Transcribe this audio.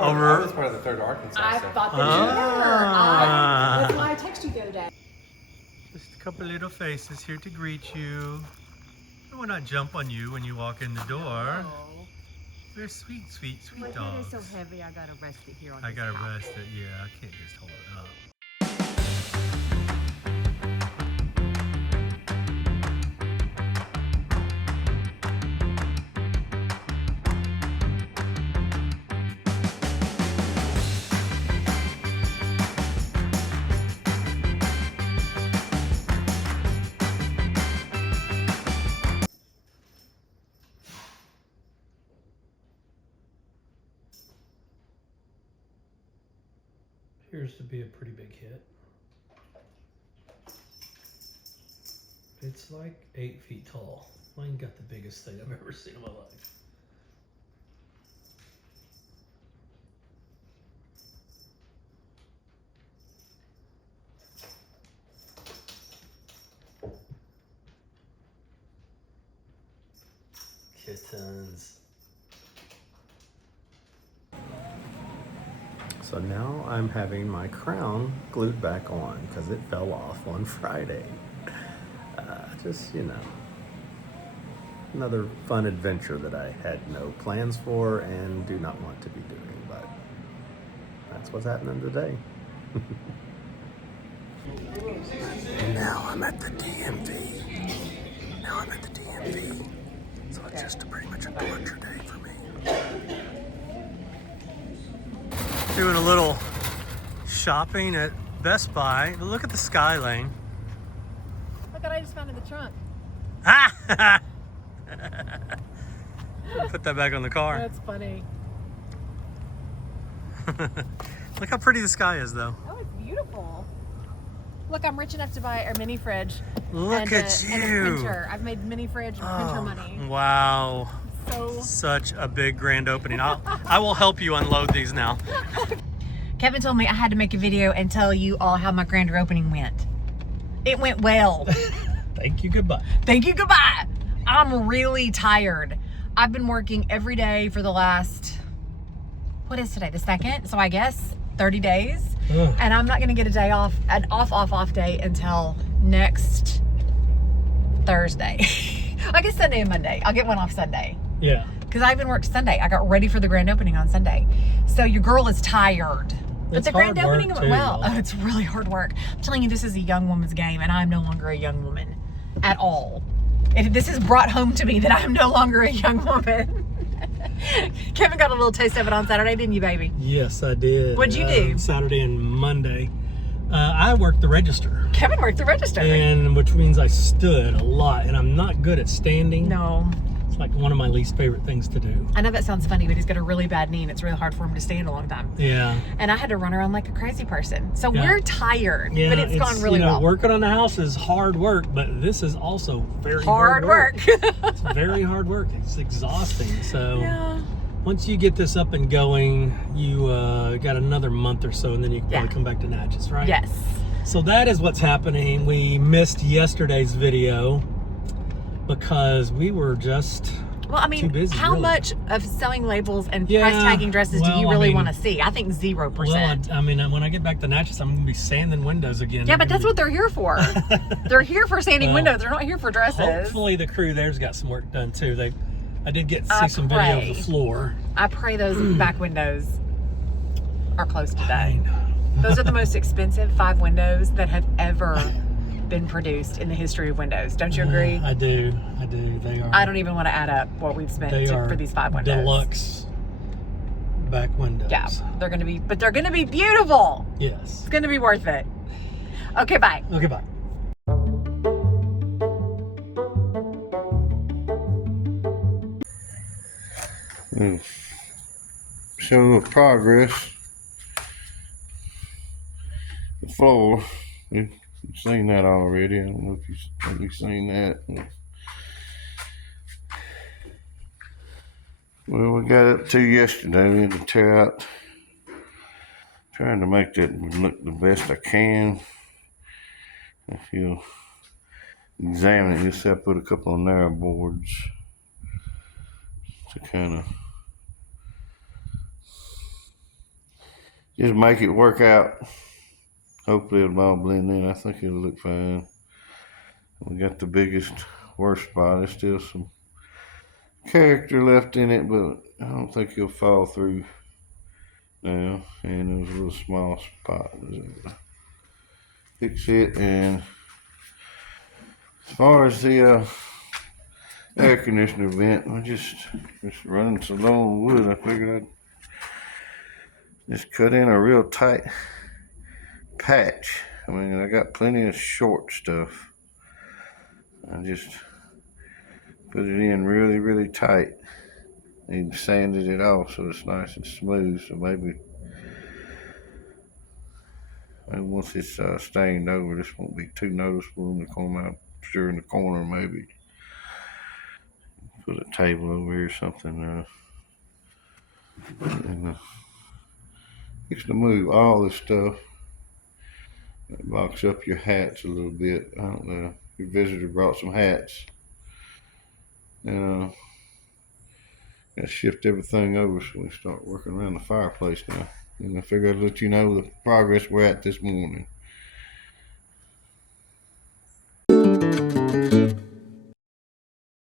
over. I was part of the 3rd Arkansas. I So. thought that you were. That's why I texted you the other day. Just a couple little faces here to greet you. I will not jump on you when you walk in the door. Oh. They're sweet, sweet, sweet My dogs. head is so heavy, I gotta rest it here on I this gotta couch. rest it. Yeah, I can't just hold it up. Appears to be a pretty big hit. It's like 8 feet tall. Mine got the biggest thing I've ever seen in my life. Kittens. So now I'm having my crown glued back on because it fell off on Friday. Just, you know, another fun adventure that I had no plans for and do not want to be doing, but that's what's happening today. And now I'm at the DMV. So it's just pretty much a torture day for me. Doing a little shopping at Best Buy. Look at the Sky Lane. Look what I just found in the trunk. Ah! Put that back on the car. That's funny. Look how pretty the sky is, though. Oh, it's beautiful. Look, I'm rich enough to buy a mini fridge. Look at And a you. printer. I've made mini fridge and printer money. Wow. So Such a big grand opening. I will help you unload these now. Kevin told me I had to make a video and tell you all how my grand opening went. It went well. Thank you, goodbye. Thank you, goodbye. I'm really tired. I've been working every day for the last, what is today, the 2nd? So I guess 30 days. Ugh. And I'm not gonna get a day off, an off day until next Thursday. I guess Sunday and Monday. I'll get one off Sunday. Yeah. Because I even worked Sunday. I got ready for the grand opening on Sunday. So your girl is tired. But It's the grand hard work, opening went too, well. y'all. Oh, it's really hard work. I'm telling you, this is a young woman's game, and I'm no longer a young woman at all. This is brought home to me that I'm no longer a young woman. Kevin got a little taste of it on Saturday, didn't you, baby? Yes, I did. What'd you do? Saturday and Monday. I worked the register. Kevin worked the register. And which means I stood a lot, and I'm not good at standing. No. It's like one of my least favorite things to do. I know that sounds funny, but he's got a really bad knee, and it's really hard for him to stand a long time. Yeah. And I had to run around like a crazy person. So Yeah. we're tired, Yeah, but it's gone really you know, well. Working on the house is hard work, but this is also very Hard work. It's very hard work. It's exhausting. So Yeah. once you get this up and going, you got another month or so, and then you can probably come back to Natchez, right? Yes. So that is what's happening. We missed yesterday's video because we were just Well, I mean, too busy, how really. much of sewing labels and Yeah, price tagging dresses do well, you I really mean- want to see? I think 0%. Well, I mean, when I get back to Natchez, I'm going to be sanding windows again. Yeah, but that's what they're here for. They're here for sanding Well, windows. They're not here for dresses. Hopefully the crew there's got some work done too. I did get to I see some video of pray. the floor. I pray those back windows are closed I today. mean, Those are the most expensive 5 windows that have ever been produced in the history of windows. Don't you agree? I do. They are. I don't even want to add up what we've spent They are for these 5 windows. deluxe back windows. Yeah, they're gonna be beautiful. Yes. It's gonna be worth it. Okay, bye. Okay, bye. Show of progress. The floor. You've seen that already. I don't know if you've seen that. Well, we got up to yesterday. We had to tear out. Trying to make that look the best I can. If you'll examine it, you'll see I put a couple of narrow boards to kind of just make it work out. Hopefully it'll all blend in. I think it'll look fine. We got the biggest, worst spot. There's still some character left in it, but I don't think he'll fall through now. And there was a little small spot. Fix it. And as far as the air conditioner vent, I just running so low on wood, I figured I'd just cut in a real tight patch. I mean, I got plenty of short stuff. I just put it in really, really tight and sanded it off so it's nice and smooth. So maybe once it's stained over, this won't be too noticeable in the corner. I'm sure in the corner maybe put a table over here or something. And fix to move all this stuff. It box up your hats a little bit. I don't know. Your visitor brought some hats. And gotta shift everything over so we start working around the fireplace now. And I figured I'd let you know the progress we're at this morning.